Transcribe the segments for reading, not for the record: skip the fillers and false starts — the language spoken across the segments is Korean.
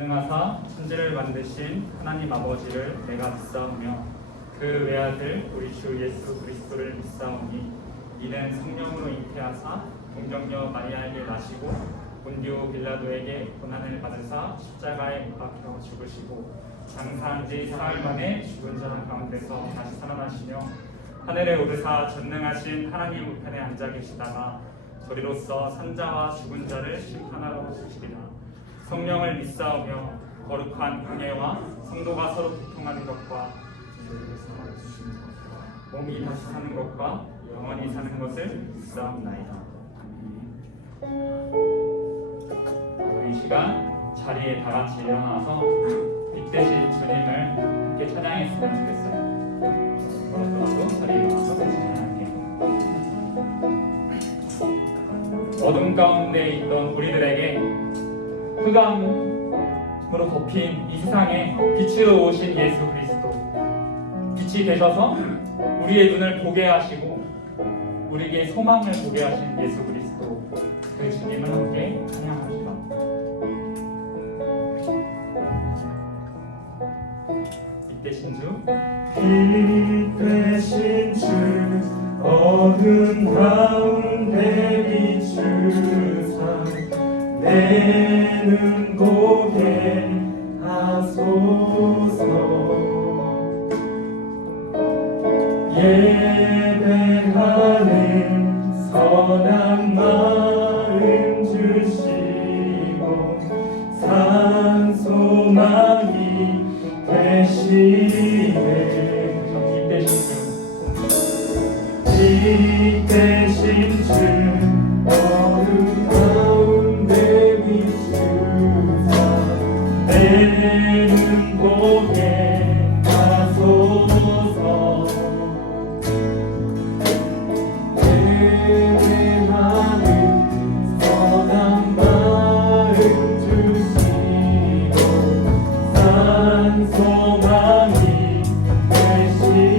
전능하사 천지를 만드신 하나님 아버지를 내가 믿사오며 그 외아들 우리 주 예수 그리스도를 믿사오니 이는 성령으로 잉태하사 동정녀 마리아에게 나시고 본디오 빌라도에게 고난을 받으사 십자가에 못 박혀 죽으시고 장사한 지 사흘 만에 죽은 자 가운데서 다시 살아나시며 하늘에 오르사 전능하신 하나님 우편에 앉아 계시다가 저리로서 산자와 죽은 자를 심판하러 오시리라. 성령을 믿사오며 거룩한 공예와 성도가 서로 교통하는 것과 몸이 다시 사는 것과 영원히 사는 것을 믿사옵나이다. 이 시간 자리에 다 같이 일어나서 빛대신 주님을 함께 찬양했으면 좋겠어요. 그렇더라도 자리에 일어나서 같이 찬양할게요. 어둠 가운데 있던 우리들에게 흑암으로 덮인 이 세상에 빛으로 오신 예수 그리스도, 빛이 되셔서 우리의 눈을 보게 하시고 우리에게 소망을 보게 하신 예수 그리스도, 그 주님을 함께 찬양합시다. 빛 대신 주, 빛 대신 주, 어둠 가운데 비추사 내 눈 보게 하소서. 예배하는 선한 마음 주시고 산 소망이 되시네. 빛 대신 주, 어둠 가운데 비추사 내 눈 보게 하소서. 예배하는 선한 마음 주시고 산 소망이 되시네.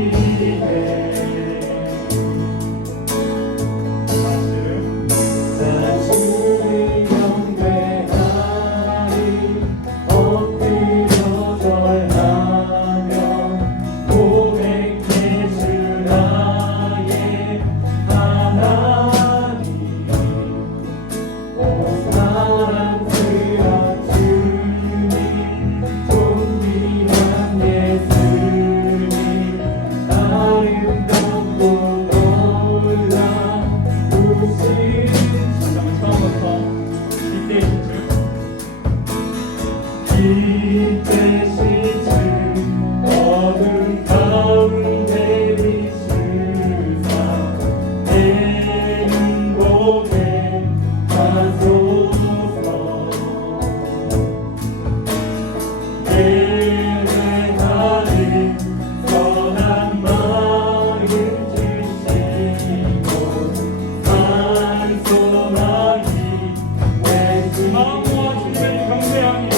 빛 대신 주, 어둠 가운데 비추사 내 눈 보게 하소서. 예배하는 선한 마음 주시고 산 소망이 되시네. 마음과 주님의 경배하니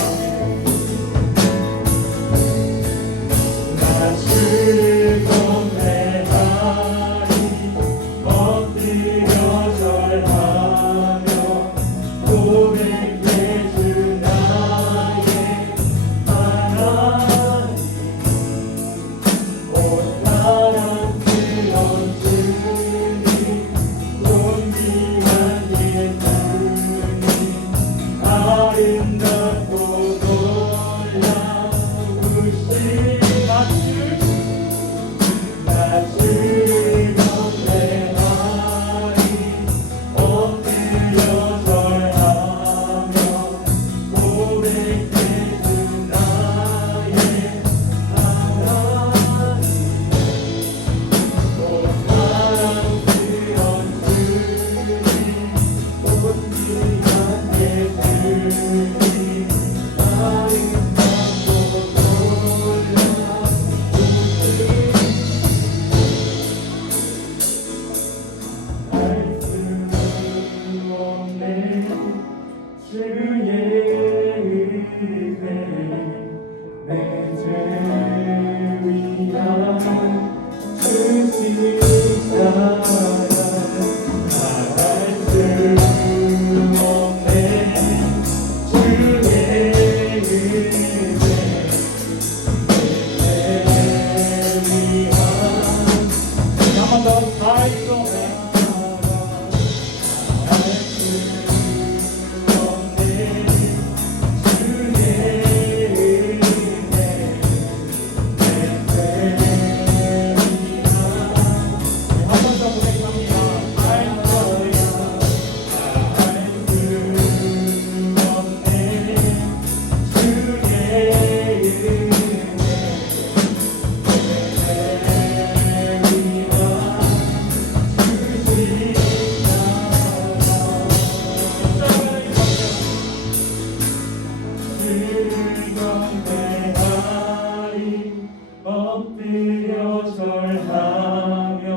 엎드려 절하며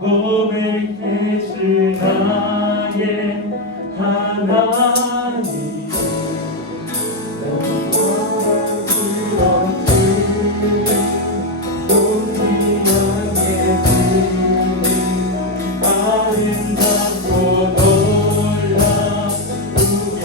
고백되시 나의 하나님 아름답고 놀라 우리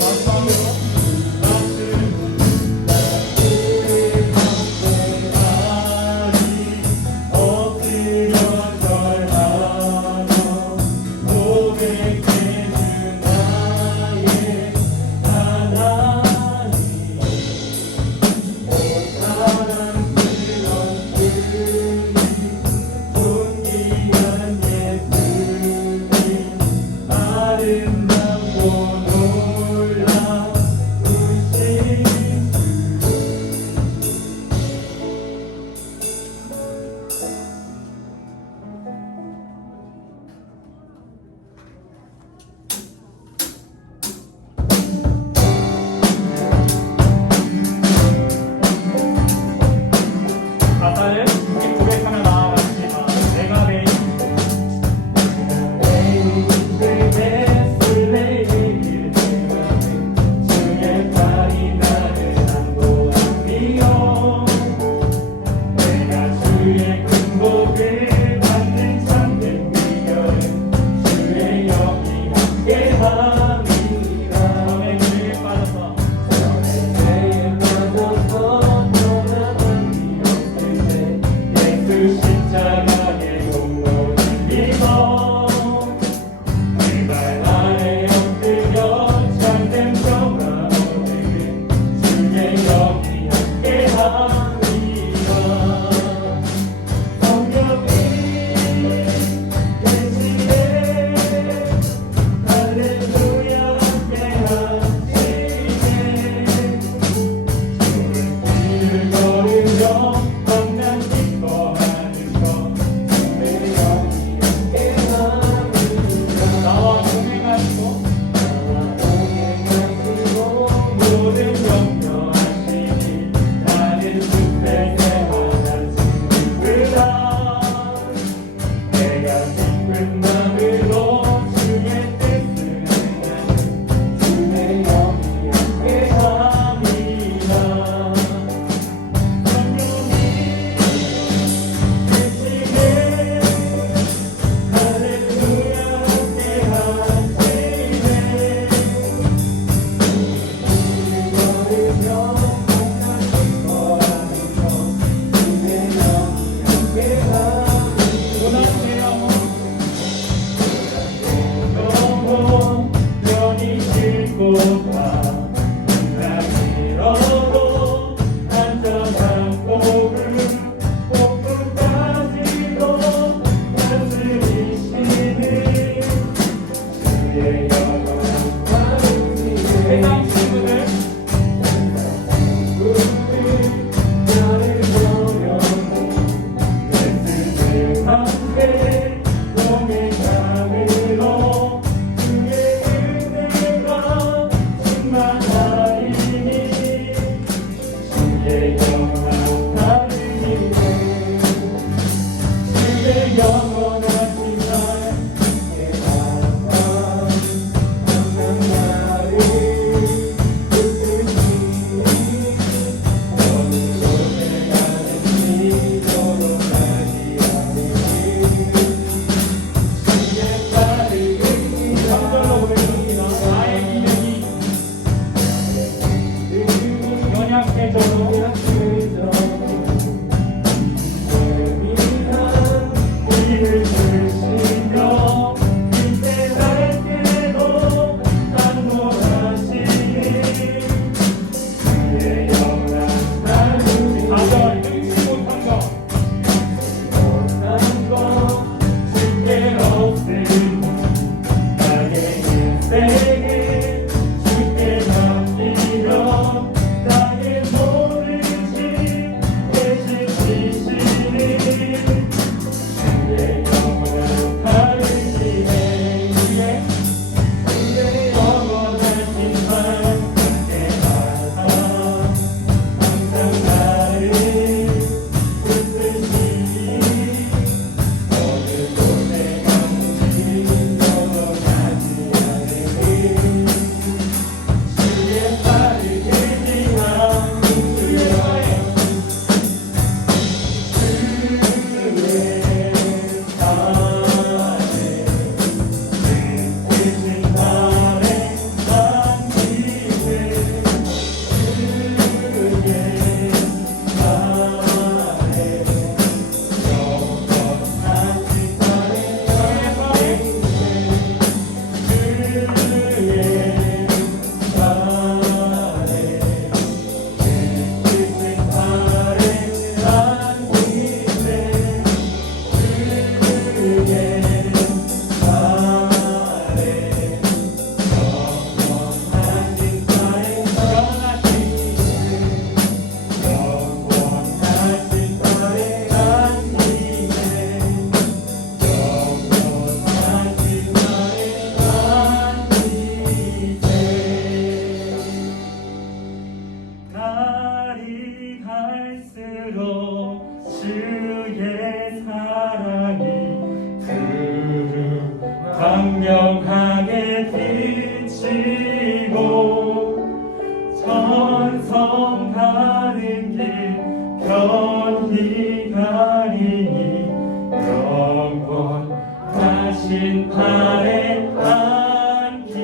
연약해져도 우리를 주시며 그때 날개로 안보하시니 그의 영광 나누니 가져 능치 못한 것 주께 없으니 나의 인생을 주께 맡기며 나의 모든 짐 대신 지시니 주의 영원한 다르시네 주의 영원하신 말 함께하사 항상 나를 붙드시니 어느 곳에 간지 넘어가지 않으니 주의 발을 의지하는 주의 날이 갈수록 주의 사랑이 광명하게 비치고 천성 가는 길 편히 가리니 영원하신 발에 안기세.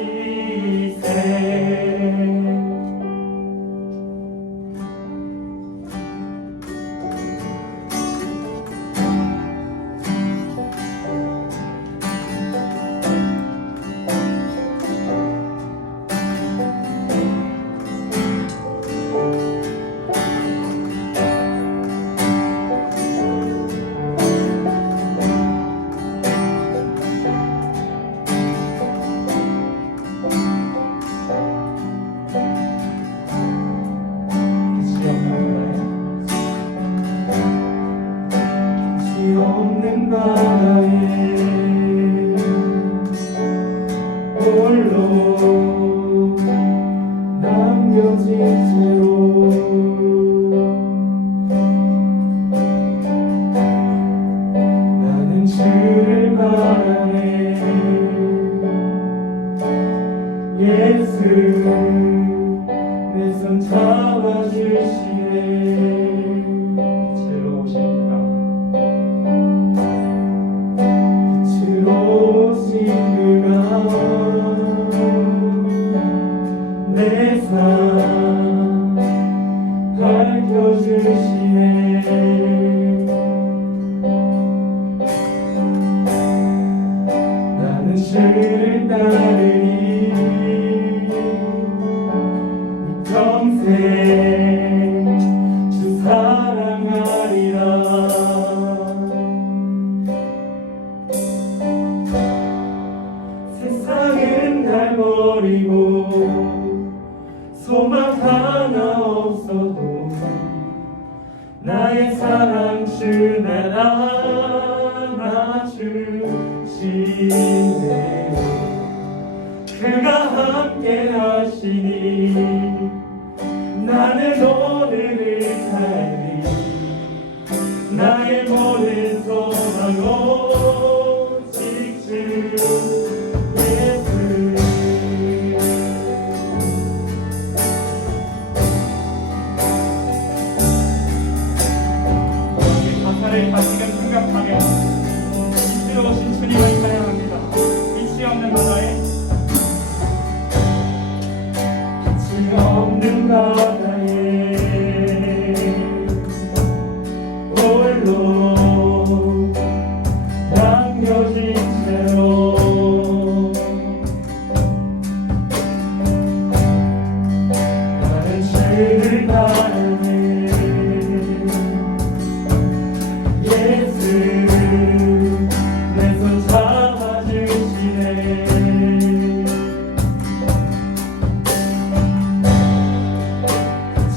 없는 바다에 홀로 남겨진 채로 나는 주를 바라네. 예수 내 손 잡아주시네. 채로 오십니다. 오신 그가 내 삶 밝혀주시네. 나는 주를 따르니 평생 주 사랑하리라. 세상은 날 버리고 소망 하나 없어도 나의 사랑 주 날 안아주시네. 그가 함께 하시니 나는 오늘을 살리. 나의 모든 소망 오직 주 가사를 다시금 생각하며 이치로 오신 주님을 찬양합니다. 이치 없는 바다에 이치 없는 바다에 사랑해 예수 내 손 잡아주시네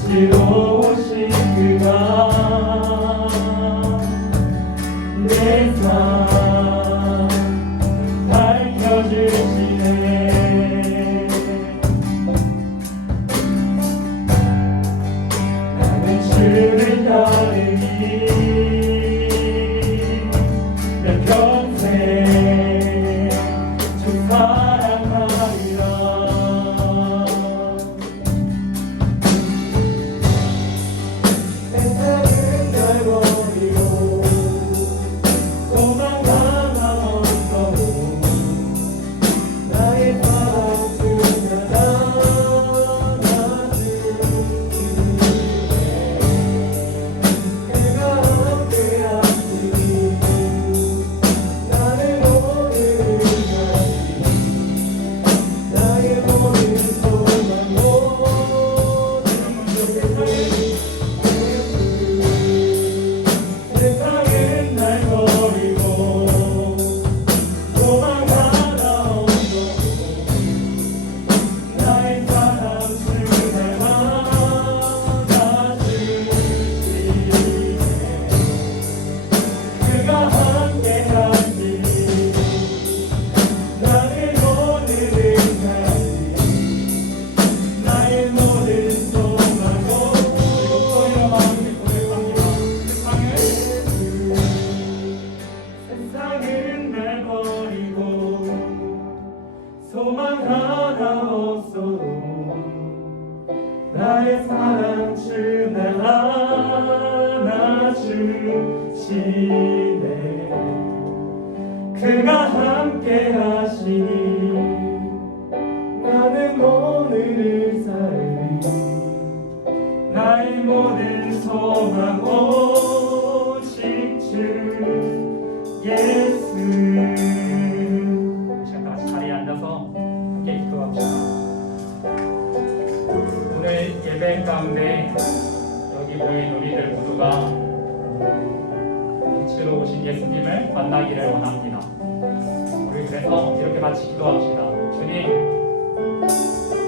지로우신 그가 내 삶 밝혀주시네 나는 주를 따르니 내 평생 주 사랑하리라 세상은 날 버리고 도망가 나의 사랑 주가 그가 함께하시니 나는 오늘을 가지 나의 모든 소망 세상은 날 버리고 도망가다 온 나의 사랑 주를 받아주시네 그가 함께하시니 나의 오늘을 가지 나의 모든 소망으로 그리고 소리로 마음을 고백합니다 세상은 날 버리고 소망 하나 없어도 나의 사랑 주 날 안아주시네 그가 함께 하시니 나는 오늘을 살리 나의 모든 소망 오직 주 예수 자, 다시 자리에 앉아서 함께 기도합시다. 오늘 예배 가운데 여기 모인 우리들 모두가 빛으로 오신 예수님을 만나기를 원합니다. 우리 그래서 이렇게 같이 기도합시다. 주님,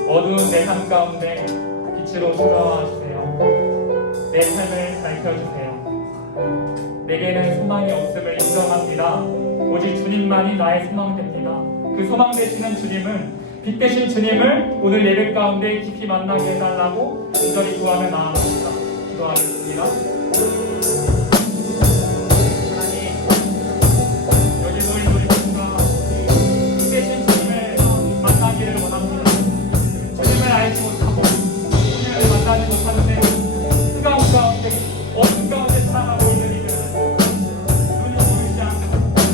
어두운 내 삶 가운데 빛으로 찾아와 주세요. 내 삶을 밝혀주세요. 내게는 소망이 없음을 인정합니다. 오직 주님만이 나의 소망됩니다. 그 소망 되시는 주님은 빛 되신 주님을 오늘 예배 가운데 깊이 만나게 해달라고 간절히 구하며 나아갑니다. 기도하겠습니다. 하나님, 여기 모인 우리 모두가 빛 되신 주님을 만나기를 원합니다. 주님을 알지 못하고 주님을 만나지 못하는데 뜨거운 가운데 어둠 가운데 살아가고 있는 이들 눈이 보이지 않는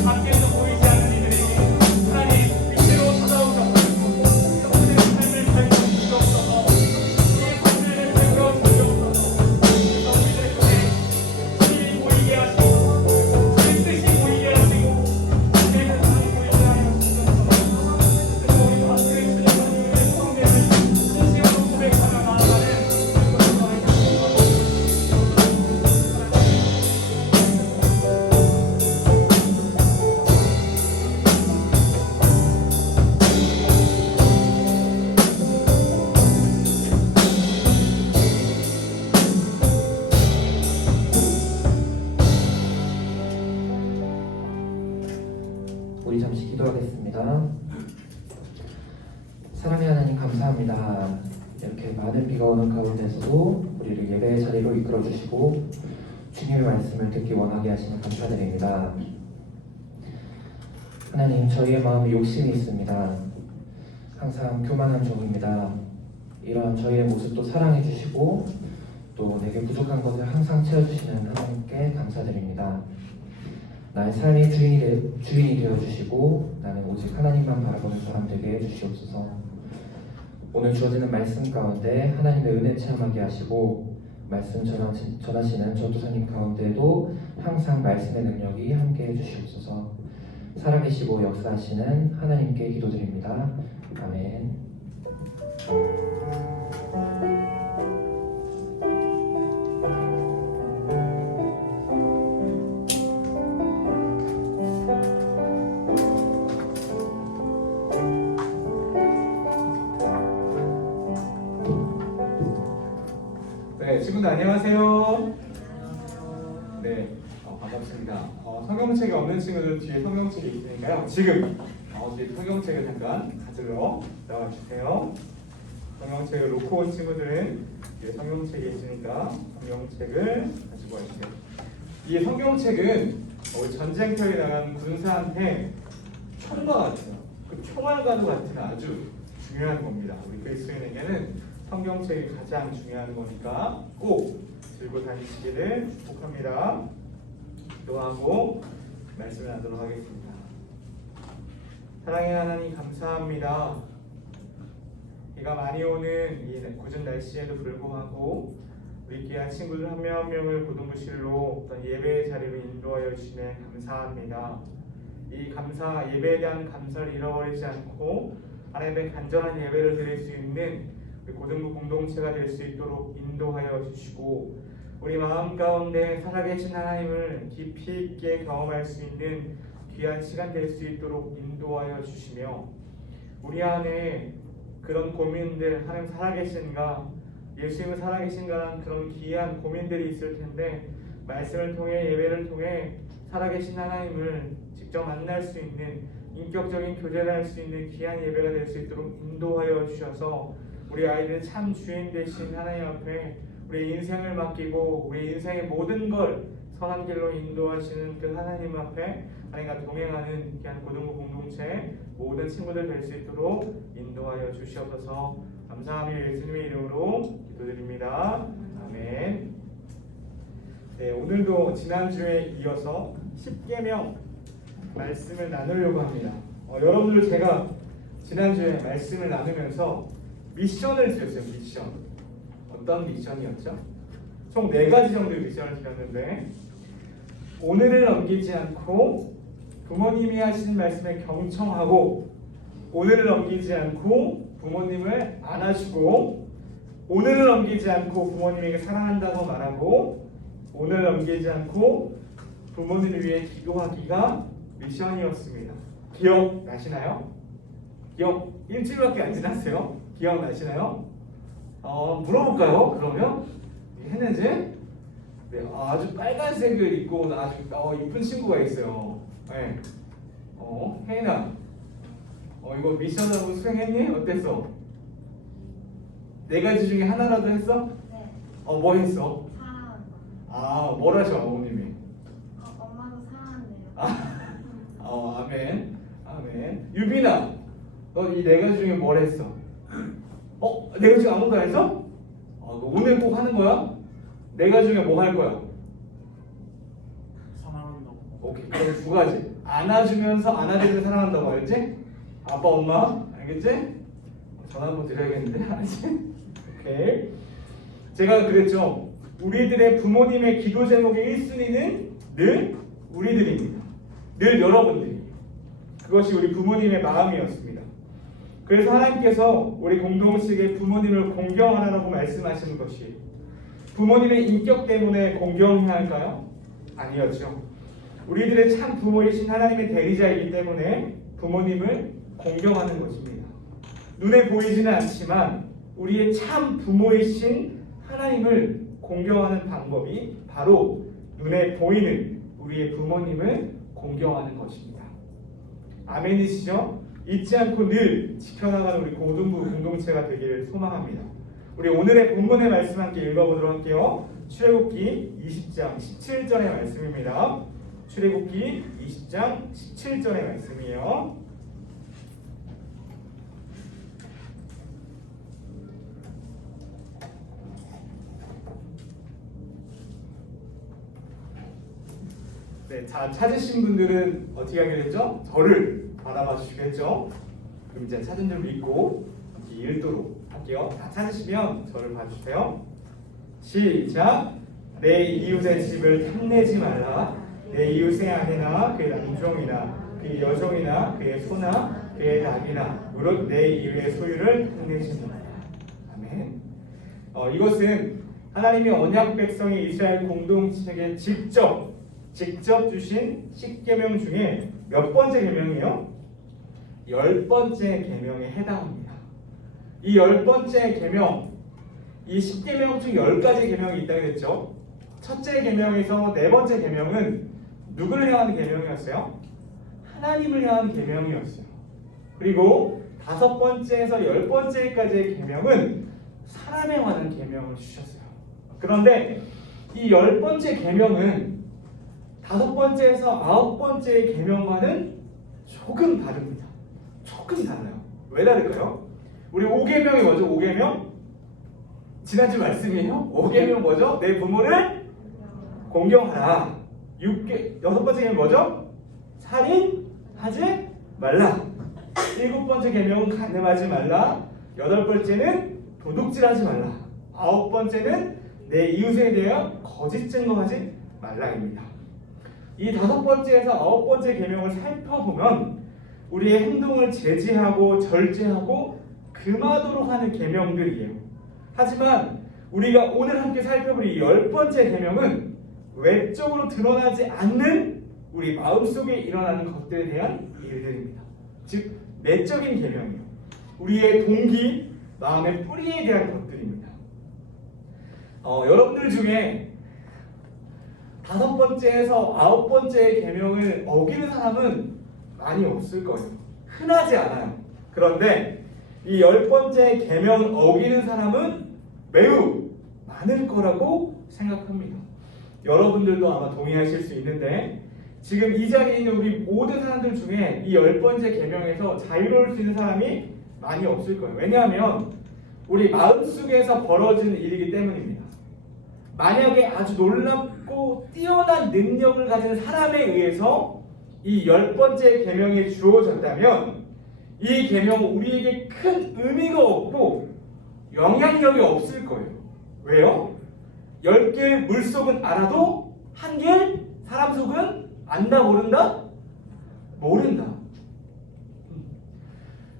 밖에서 보이지 않는 이들에게 하나님 빛으로 찾아오셔서 그들의 삶을 밝혀주시옵소서 이 삶을 밝혀주시옵소서 그래서 우리들 속에 주님이 보이게 하시고 주님 뜻이 보이게 하시고 주님의 사랑이 보이게 하여 주시옵소서 그리고 우리 박수의 주님 하나님의 성대를 진심으로 고백하며 나아가는 우리 잠시 기도하겠습니다. 사랑의 하나님 감사합니다. 이렇게 많은 비가 오는 가운데서도 우리를 예배의 자리로 이끌어 주시고 주님의 말씀을 듣기 원하게 하시니 감사드립니다. 하나님, 저희의 마음에 욕심이 있습니다. 항상 교만한 종입니다. 이런 저희의 모습도 사랑해 주시고 또 내게 부족한 것을 항상 채워주시는 하나님께 감사드립니다. 나의 삶의 주인이 되어주시고 나는 오직 하나님만 바라보는 사람 되게 해주시옵소서. 오늘 주어지는 말씀 가운데 하나님의 은혜 체험하게 하시고 말씀 전하시는 전도사님 가운데도 항상 말씀의 능력이 함께 해주시옵소서. 살아계시고 역사하시는 하나님께 기도드립니다. 아멘. 네, 친구들 안녕하세요. 네, 반갑습니다. 성경책이 없는 친구들 뒤에 성경책이 있으니까요. 지금 뒤에 성경책을 잠깐 가지러 나와 주세요. 성경책을 놓고 온 친구들은 뒤에 성경책이 있으니까 성경책을 가지고 와주세요. 이 성경책은 우리 전쟁터에 나간 군사한테 총과 같은 그 총알과도 같은 아주 중요한 겁니다. 우리 그리스도인에게는 성경책이 가장 중요한 거니까 꼭 들고 다니시기를 축복합니다. 기도하고 말씀을 하도록 하겠습니다. 사랑의 하나님 감사합니다. 비가 많이 오는 이 궂은 날씨에도 불구하고 우리 귀한 친구들 한 명 한 명을 고등부실로 어떤 예배의 자리로 인도하여 주시네 감사합니다. 이 예배에 대한 감사를 잃어버리지 않고 하나님의 간절한 예배를 드릴 수 있는 우리 고등부 공동체가 될 수 있도록 인도하여 주시고 우리 마음 가운데 살아계신 하나님을 깊이 있게 경험할 수 있는 귀한 시간 될 수 있도록 인도하여 주시며 우리 안에 그런 고민들 하나님 살아계신가 예수님은 살아계신가라는 그런 귀한 고민들이 있을 텐데 말씀을 통해 예배를 통해 살아계신 하나님을 직접 만날 수 있는 인격적인 교제를 할 수 있는 귀한 예배가 될 수 있도록 인도하여 주셔서 우리 아이들 참 주인 되신 하나님 앞에 우리 인생을 맡기고 우리 인생의 모든 걸 선한 길로 인도하시는 그 하나님 앞에 하나님과 동행하는 귀한 고등부 공동체 모든 친구들 될 수 있도록 인도하여 주시옵소서. 감사하며 예수님의 이름으로 기도드립니다. 아멘. 네, 오늘도 지난주에 이어서 10계명 말씀을 나누려고 합니다. 여러분들 제가 지난주에 말씀을 나누면서 미션을 드렸어요. 미션. 어떤 미션이었죠? 총 4가지 정도의 미션을 드렸는데 오늘을 넘기지 않고 부모님이 하신 말씀에 경청하고 오늘을 넘기지 않고 부모님을 안아주고 오늘을 넘기지 않고 부모님에게 사랑한다고 말하고 오늘을 넘기지 않고 부모님을 위해 기도하기가 미션이었습니다. 기억나시나요? 일주일밖에 안 지났어요. 기억나시나요? 물어볼까요? 그러면 했는지? 네, 아주 빨간색을 입고 아주 이쁜 친구가 있어요. 네. 혜인아, 이거 미션하고 수행했니? 어땠어? 4가지 중에 하나라도 했어? 네. 뭐 했어? 사랑하는 거. 뭘 하셔 어머님이? 엄마도 사랑한대요. 아멘. 아멘. 유빈아, 너 이 4가지 중에 뭘 했어? 4가지 중에 아무것도 안 했어? 너 오늘 꼭 하는 거야? 4가지 중에 뭐 할 거야? 사랑한다고. 오케이. 그럼 2가지. 안아주면서 안아주면서 사랑한다고 알지? 아빠, 엄마, 알겠지? 전화 한번 드려야겠는데, 알지? 오케이. 제가 그랬죠. 우리들의 부모님의 기도 제목의 1순위는 늘 우리들입니다. 늘 여러분들이. 그것이 우리 부모님의 마음이었습니다. 그래서 하나님께서 우리 공동체의 부모님을 공경하라고 말씀하시는 것이 부모님의 인격 때문에 공경해야 할까요? 아니었죠. 우리들의 참 부모이신 하나님의 대리자이기 때문에 부모님을 공경하는 것입니다. 눈에 보이지는 않지만 우리의 참 부모이신 하나님을 공경하는 방법이 바로 눈에 보이는 우리의 부모님을 공경하는 것입니다. 아멘이시죠? 잊지 않고 늘 지켜나가는 우리 고등부 공동체가 되기를 소망합니다. 우리 오늘의 본문의 말씀 함께 읽어보도록 할게요. 출애굽기 20장 17절의 말씀입니다. 출애굽기 20장 17절의 말씀이에요. 네, 자, 찾으신 분들은 어떻게 하게 되죠? 저를 바라봐 주시겠죠? 그럼 이제 찾은 줄 믿고 읽도록 할게요. 다 찾으시면 저를 봐주세요. 시작! 내 이웃의 집을 탐내지 말라. 내 이웃의 아내나 그의 남종이나 그의 여종이나 그의 소나 그의 닭이나 무릇 내 이웃의 소유를 탐내지 말라. 아멘. 이것은 하나님의 언약 백성의 이스라엘 공동체에게 직접 주신 10계명 중에 몇 번째 계명이요? 10번째 계명에 해당합니다. 이 10번째 계명, 이 10계명 중 10가지 계명이 있다고 했죠. 첫째 계명에서 네 번째 계명은 누구를 향한 계명이었어요? 하나님을 향한 계명이었어요. 그리고 다섯 번째에서 열 번째까지의 계명은 사람에 관한 계명을 주셨어요. 그런데 이 열 번째 계명은 다섯 번째에서 아홉 번째의 계명과는 조금 다릅니다. 조금 달라요. 왜 다를까요? 우리 5계명이 뭐죠? 5계명? 지난주 말씀이에요. 5계명 뭐죠? 내 부모를 공경하라. 여섯 번째 계명 뭐죠? 살인하지 말라. 일곱 번째 계명은 간음하지 말라. 여덟 번째는 도둑질하지 말라. 아홉 번째는 내 이웃에 대하여 거짓 증거하지 말라입니다. 이 다섯 번째에서 아홉 번째 계명을 살펴보면 우리의 행동을 제지하고 절제하고 금하도록 하는 계명들이에요. 하지만 우리가 오늘 함께 살펴볼 이 열 번째 계명은 외적으로 드러나지 않는 우리 마음속에 일어나는 것들에 대한 일들입니다. 즉 내적인 계명이에요. 우리의 동기, 마음의 뿌리에 대한 것들입니다. 여러분들 중에 다섯 번째에서 아홉 번째의 계명을 어기는 사람은 많이 없을 거예요. 흔하지 않아요. 그런데 이 열 번째 계명을 어기는 사람은 매우 많을 거라고 생각합니다. 여러분들도 아마 동의하실 수 있는데 지금 이 자리에 있는 우리 모든 사람들 중에 이 열 번째 계명에서 자유로울 수 있는 사람이 많이 없을 거예요. 왜냐하면 우리 마음속에서 벌어지는 일이기 때문입니다. 만약에 아주 놀랍고 뛰어난 능력을 가진 사람에 의해서 이 열 번째 계명이 주어졌다면 이 계명은 우리에게 큰 의미가 없고 영향력이 없을 거예요. 왜요? 10길 물속은 알아도 한 길 사람 속은 안다 모른다? 모른다.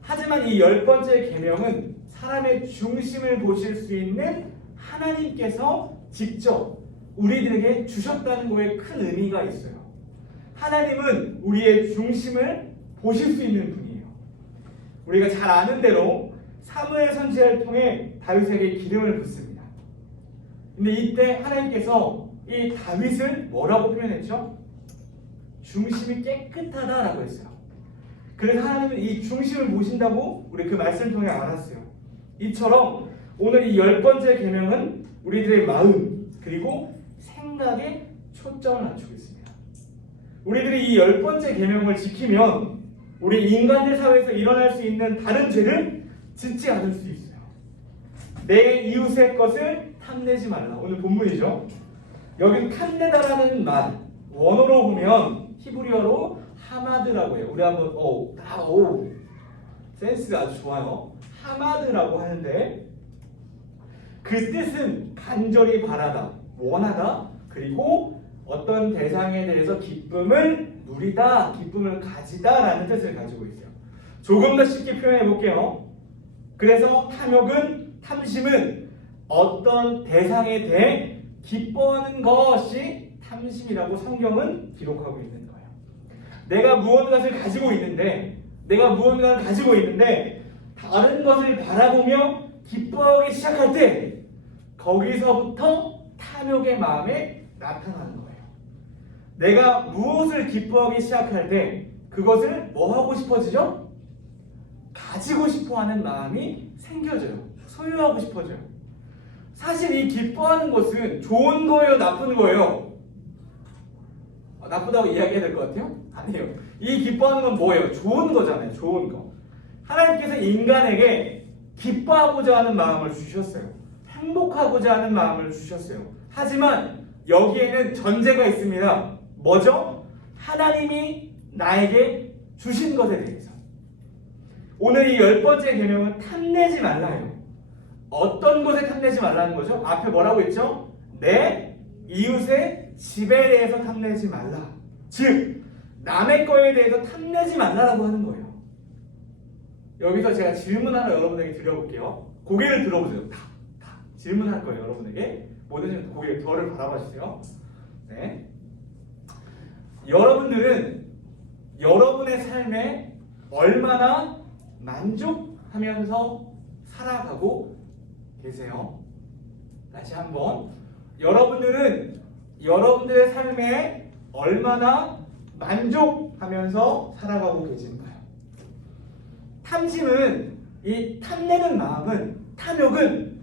하지만 이 열 번째 계명은 사람의 중심을 보실 수 있는 하나님께서 직접 우리들에게 주셨다는 거에 큰 의미가 있어요. 하나님은 우리의 중심을 보실 수 있는 분이에요. 우리가 잘 아는 대로 사무엘 선지자를 통해 다윗에게 기름을 붓습니다. 근데 이때 하나님께서 이 다윗을 뭐라고 표현했죠? 중심이 깨끗하다라고 했어요. 그래서 하나님은 이 중심을 보신다고 우리 그 말씀을 통해 알았어요. 이처럼 오늘 이 열 번째 계명은 우리들의 마음 그리고 생각에 초점을 맞추고 있습니다. 우리들이 이 열 번째 계명을 지키면 우리 인간들 사회에서 일어날 수 있는 다른 죄를 짓지 않을 수 있어요. 내 이웃의 것을 탐내지 말라. 오늘 본문이죠. 여기 탐내다라는 말 원어로 보면 히브리어로 하마드라고 해요. 우리 한번 센스가 아주 좋아요. 하마드라고 하는데 그 뜻은 간절히 바라다, 원하다, 그리고 어떤 대상에 대해서 기쁨을 누리다, 기쁨을 가지다라는 뜻을 가지고 있어요. 조금 더 쉽게 표현해 볼게요. 그래서 탐심은 어떤 대상에 대해 기뻐하는 것이 탐심이라고 성경은 기록하고 있는 거예요. 내가 무언가를 가지고 있는데 다른 것을 바라보며 기뻐하기 시작할 때 거기서부터 탐욕의 마음에 나타나는 거예요. 내가 무엇을 기뻐하기 시작할 때 그것을 뭐 하고 싶어지죠? 가지고 싶어하는 마음이 생겨져요. 소유하고 싶어져요. 사실 이 기뻐하는 것은 좋은 거예요, 나쁜 거예요? 나쁘다고 이야기해야 될 것 같아요? 아니에요. 이 기뻐하는 건 뭐예요? 좋은 거잖아요. 좋은 거. 하나님께서 인간에게 기뻐하고자 하는 마음을 주셨어요. 행복하고자 하는 마음을 주셨어요. 하지만 여기에는 전제가 있습니다. 뭐죠? 하나님이 나에게 주신 것에 대해서. 오늘 이 열 번째 계명은 탐내지 말라요. 어떤 것에 탐내지 말라는 거죠? 앞에 뭐라고 했죠? 내 이웃의 집에 대해서 탐내지 말라. 즉 남의 거에 대해서 탐내지 말라라고 하는 거예요. 여기서 제가 질문 하나 여러분에게 드려볼게요. 고개를 들어보세요. 다 질문할 거예요. 여러분에게 모든 고개를 저를 바라봐 주세요. 네. 여러분들은 여러분의 삶에 얼마나 만족하면서 살아가고 계세요? 다시 한번, 여러분들은 여러분들의 삶에 얼마나 만족하면서 살아가고 계신가요? 탐심은, 이 탐내는 마음은, 탐욕은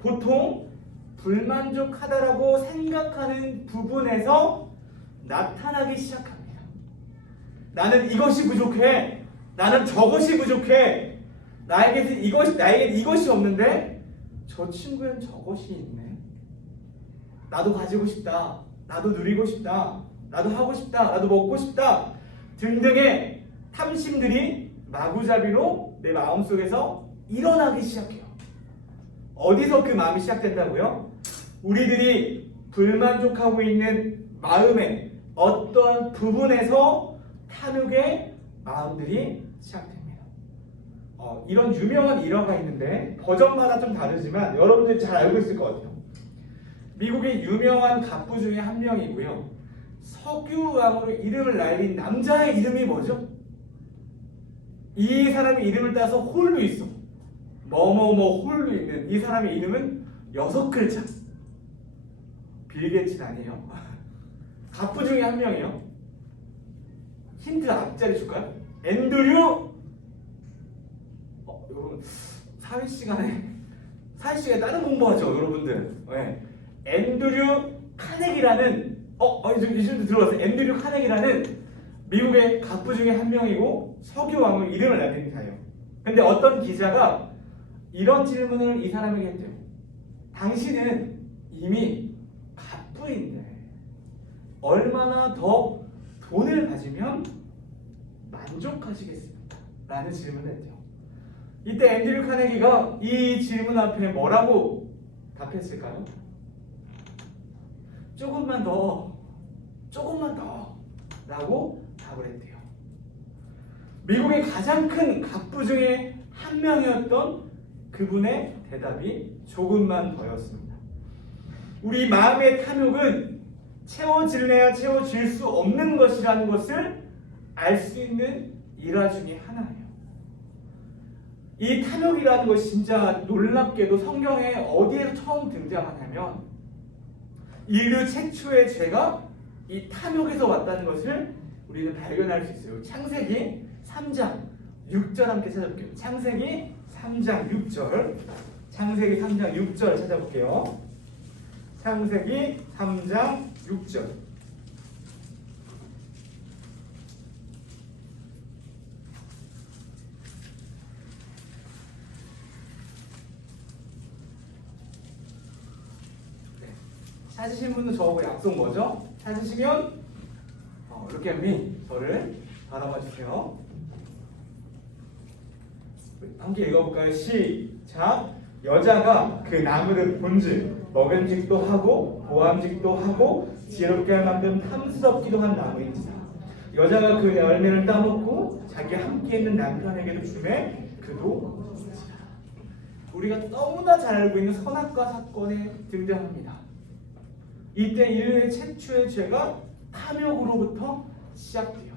보통 불만족하다라고 생각하는 부분에서 나타나기 시작합니다. 나는 이것이 부족해. 나는 저것이 부족해. 나에게 이것이 없는데 저 친구엔 저것이 있네. 나도 가지고 싶다. 나도 누리고 싶다. 나도 하고 싶다. 나도 먹고 싶다. 등등의 탐심들이 마구잡이로 내 마음속에서 일어나기 시작해요. 어디서 그 마음이 시작된다고요? 우리들이 불만족하고 있는 마음의 어떤 부분에서 탐욕의 마음들이 시작됩니다. 이런 유명한 일화가 있는데 버전마다 좀 다르지만 여러분들이 잘 알고 있을 것 같아요. 미국의 유명한 갑부 중에 한 명이고요. 석유왕으로 이름을 날린 남자의 이름이 뭐죠? 이 사람의 이름을 따서 홀로 있어. 뭐뭐뭐 홀로 있는 이 사람의 이름은 6글자. 빌 게이츠는 아니에요. 갑부 중에 한 명이요. 힌트 앞자리 줄까요? 앤드류. 여러분 사회시간에 다른 공부하죠, 여러분들. 네. 앤드류 카네기라는 이쯤 들어봤어요. 앤드류 카네기라는 미국의 갑부 중에 한 명이고 석유왕으로 이름을 날린 자예요. 근데 어떤 기자가 이런 질문을 이 사람에게 했대요. 당신은 이미 갑부인데 얼마나 더 돈을 가지면 만족하시겠습니까? 라는 질문을 했대요. 이때 앤드류 카네기가 이 질문 앞에 뭐라고 답했을까요? 조금만 더 라고 답을 했대요. 미국의 가장 큰 갑부 중에 한 명이었던 그분의 대답이 조금만 더였습니다. 우리 마음의 탐욕은 채워질래야 채워질 수 없는 것이라는 것을 알 수 있는 일화 중에 하나예요. 이 탐욕이라는 것이 진짜 놀랍게도 성경에 어디에서 처음 등장하냐면 인류 최초의 죄가 이 탐욕에서 왔다는 것을 우리는 발견할 수 있어요. 창세기 3장 6절 함께 찾아볼게요. 창세기 3장 6절. 창세기 3장 6절 찾아볼게요. 창세기 3장 6절. 찾으신 분은 저하고 약속 뭐죠? 찾으시면 이렇게 저를 바라봐 주세요. 함께 읽어볼까요? 시작. 여자가 그 나무를 본즉 먹음직도 하고 보암직도 하고 지혜롭게 할 만큼 탐스럽기도 한 나무인지라. 여자가 그 열매를 따먹고 자기 함께 있는 남편에게도 주매 그도 먹지라. 우리가 너무나 잘 알고 있는 선악과 사건에 등장합니다. 이때 인류의 최초의 죄가 탐욕으로부터 시작돼요.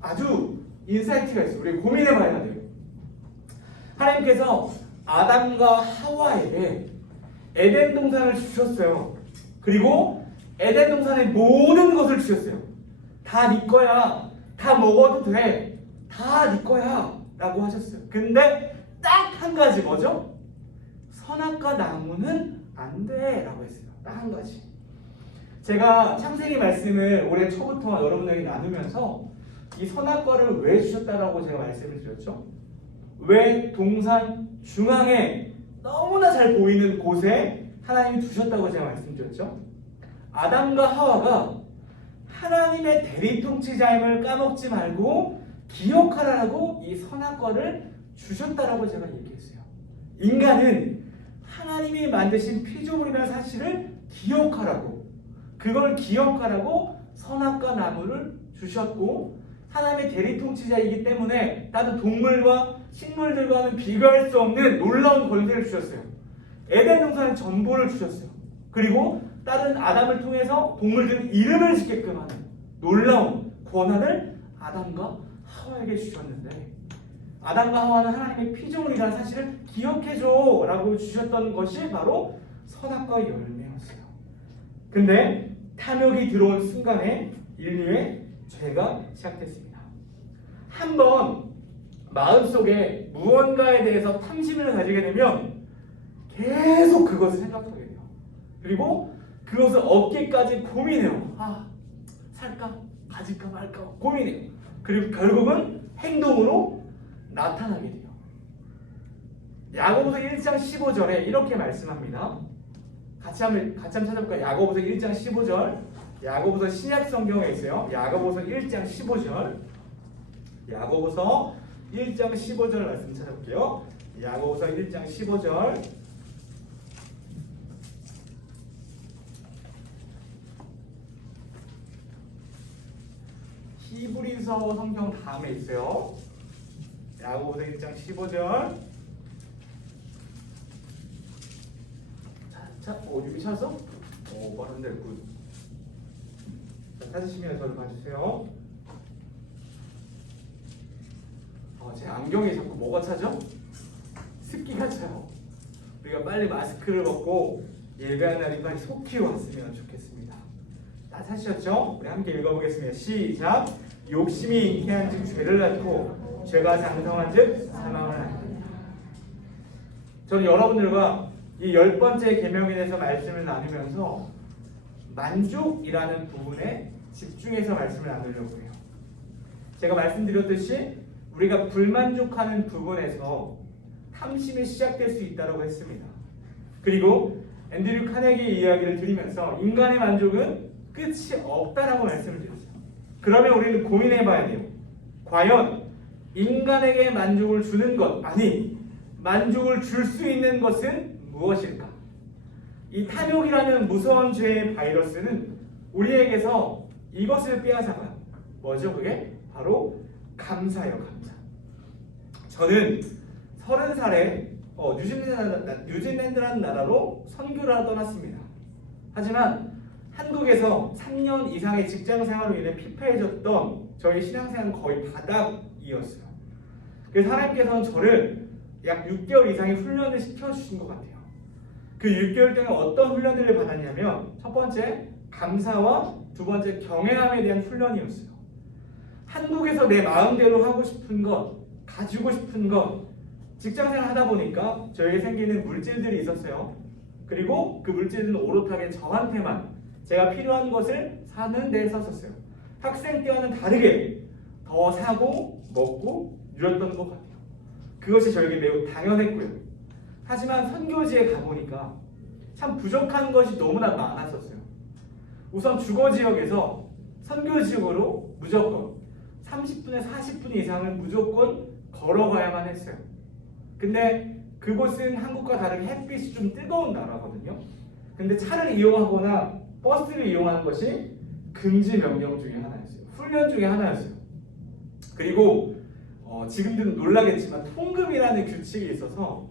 아주 인사이트가 있어요. 우리 고민해봐야 돼요. 하나님께서 아담과 하와에게 에덴 동산을 주셨어요. 그리고 에덴 동산의 모든 것을 주셨어요. 다 네 거야. 다 먹어도 돼. 다 네 거야. 라고 하셨어요. 근데 딱 한 가지 뭐죠? 선악과 나무는 안 돼. 라고 했어요. 딱 한 가지. 제가 창세기 말씀을 올해 초부터 여러분에게 나누면서 이 선악과를 왜 주셨다라고 제가 말씀을 드렸죠? 왜 동산 중앙에 너무나 잘 보이는 곳에 하나님이 두셨다고 제가 말씀드렸죠? 아담과 하와가 하나님의 대리통치자임을 까먹지 말고 기억하라고 이 선악과를 주셨다라고 제가 얘기했어요. 인간은 하나님이 만드신 피조물이라는 사실을 기억하라고, 그걸 기억하라고 선악과 나무를 주셨고, 하나님의 대리통치자이기 때문에 다른 동물과 식물들과는 비교할 수 없는 놀라운 권세를 주셨어요. 에덴 동산의 전보를 주셨어요. 그리고 다른 아담을 통해서 동물들은 이름을 짓게끔 하는 놀라운 권한을 아담과 하와에게 주셨는데, 아담과 하와는 하나님의 피조물이라는 사실을 기억해줘 라고 주셨던 것이 바로 선악과 열매였어요. 근데 탐욕이 들어온 순간에 인류의 죄가 시작됐습니다. 한번 마음속에 무언가에 대해서 탐심을 가지게 되면 계속 그것을 생각하게 돼요. 그리고 그것을 얻기까지 고민해요. 살까? 가질까 말까? 고민해요. 그리고 결국은 행동으로 나타나게 돼요. 야고보서 1장 15절에 이렇게 말씀합니다. 같이 한번 찾아볼까요? 야고보서 1장 15절. 야고보서 신약 성경에 있어요. 야고보서 1장 15절. 야고보서 1장 15절 말씀 찾아볼게요. 야고보서 1장 15절. 히브리서 성경 다음에 있어요. 야고보서 1장 15절. 여기 찾았어? 빠른데. 굿. 자, 찾으시면 저를 봐주세요. 제 안경이 자꾸 뭐가 차죠? 습기가 차요. 우리가 빨리 마스크를 벗고 예배하는 날이 빨리 속히 왔으면 좋겠습니다. 다 찾으셨죠? 우리 함께 읽어보겠습니다. 시작. 욕심이 잉태한즉 죄를 낳고 죄가 장성한즉 사망을 낳느니라. 저는 여러분들과 이 10번째 계명에 대해서 말씀을 나누면서 만족이라는 부분에 집중해서 말씀을 나누려고 해요. 제가 말씀드렸듯이 우리가 불만족하는 부분에서 탐심이 시작될 수 있다고 했습니다. 그리고 앤드류 카네기의 이야기를 들으면서 인간의 만족은 끝이 없다라고 말씀을 드렸어요. 그러면 우리는 고민해 봐야 돼요. 과연 인간에게 만족을 주는 것, 아니 만족을 줄 수 있는 것은 무엇일까? 이 탐욕이라는 무서운 죄의 바이러스는 우리에게서 이것을 빼앗아가요. 뭐죠 그게? 바로 감사예요. 감사. 저는 30살에 뉴질랜드라는 나라로 선교를 떠났습니다. 하지만 한국에서 3년 이상의 직장 생활로 인해 피폐해졌던 저희 신앙생활은 거의 바닥이었어요. 그래서 하나님께서는 저를 약 6개월 이상의 훈련을 시켜주신 것 같아요. 그 6개월 동안 어떤 훈련들을 받았냐면 첫 번째 감사와 두 번째 경외함에 대한 훈련이었어요. 한국에서 내 마음대로 하고 싶은 것, 가지고 싶은 것, 직장생활 하다 보니까 저에게 생기는 물질들이 있었어요. 그리고 그 물질들은 오롯하게 저한테만 제가 필요한 것을 사는 데 썼었어요. 학생 때와는 다르게 더 사고 먹고 누렸던 것 같아요. 그것이 저에게 매우 당연했고요. 하지만 선교지에 가보니까 참 부족한 것이 너무나 많았었어요. 우선 주거지역에서 선교지역으로 무조건 30분에 40분 이상은 무조건 걸어가야만 했어요. 근데 그곳은 한국과 다르게 햇빛이 좀 뜨거운 나라거든요. 근데 차를 이용하거나 버스를 이용하는 것이 금지 명령 중에 하나였어요. 훈련 중에 하나였어요. 그리고 지금도 놀라겠지만 통금이라는 규칙이 있어서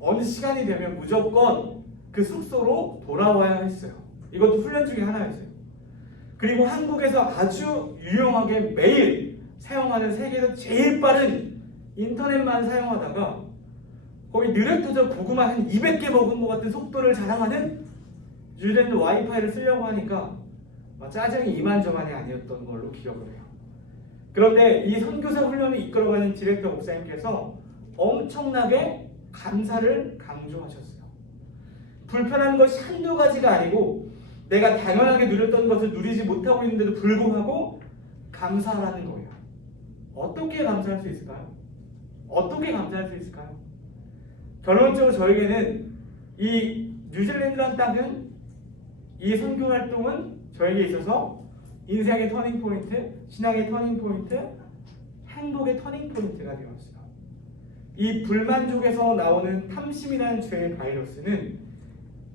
어느 시간이 되면 무조건 그 숙소로 돌아와야 했어요. 이것도 훈련 중에 하나였어요. 그리고 한국에서 아주 유용하게 매일 사용하는 세계에서 제일 빠른 인터넷만 사용하다가 거기 느릿터져 고구마 한 200개 먹은 것 같은 속도를 자랑하는 뉴질랜드 와이파이를 쓰려고 하니까 짜증이 이만저만이 아니었던 걸로 기억을 해요. 그런데 이 선교사 훈련을 이끌어가는 디렉터 목사님께서 엄청나게 감사를 강조하셨어요. 불편한 것이 한두 가지가 아니고 내가 당연하게 누렸던 것을 누리지 못하고 있는데도 불구하고 감사하라는 거예요. 어떻게 감사할 수 있을까요? 어떻게 감사할 수 있을까요? 결론적으로 저에게는 이 뉴질랜드라는 땅은 이 선교 활동은 저에게 있어서 인생의 터닝포인트, 신앙의 터닝포인트, 행복의 터닝포인트가 되었어요. 이 불만족에서 나오는 탐심이라는 죄의 바이러스는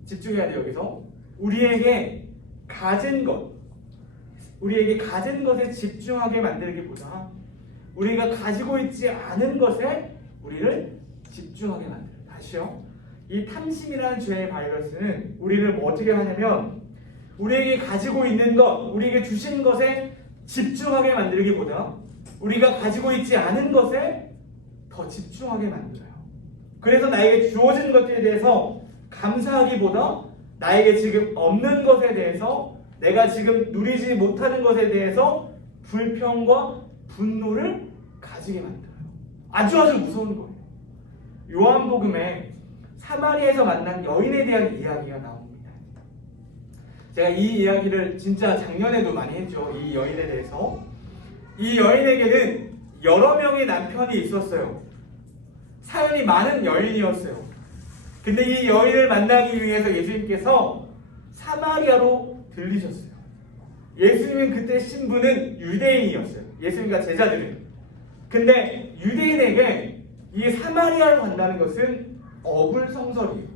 집중해야 돼요. 여기서 우리에게 가진 것에 집중하게 만들기보다 우리가 가지고 있지 않은 것에 우리를 집중하게 만들어요. 다시요. 이 탐심이라는 죄의 바이러스는 우리를 어떻게 하냐면 우리에게 가지고 있는 것, 우리에게 주신 것에 집중하게 만들기보다 우리가 가지고 있지 않은 것에 더 집중하게 만들어요. 그래서 나에게 주어진 것들에 대해서 감사하기보다 나에게 지금 없는 것에 대해서, 내가 지금 누리지 못하는 것에 대해서 불평과 분노를 가지게 만들어요. 아주 무서운 거예요. 요한복음에 사마리아에서 만난 여인에 대한 이야기가 나옵니다. 제가 이 이야기를 진짜 작년에도 많이 했죠. 이 여인에 대해서. 이 여인에게는 여러 명의 남편이 있었어요. 사연이 많은 여인이었어요. 근데 이 여인을 만나기 위해서 예수님께서 사마리아로 들리셨어요. 예수님은 그때 신분은 유대인이었어요. 예수님과 제자들은. 근데 유대인에게 이 사마리아로 간다는 것은 어불성설이에요.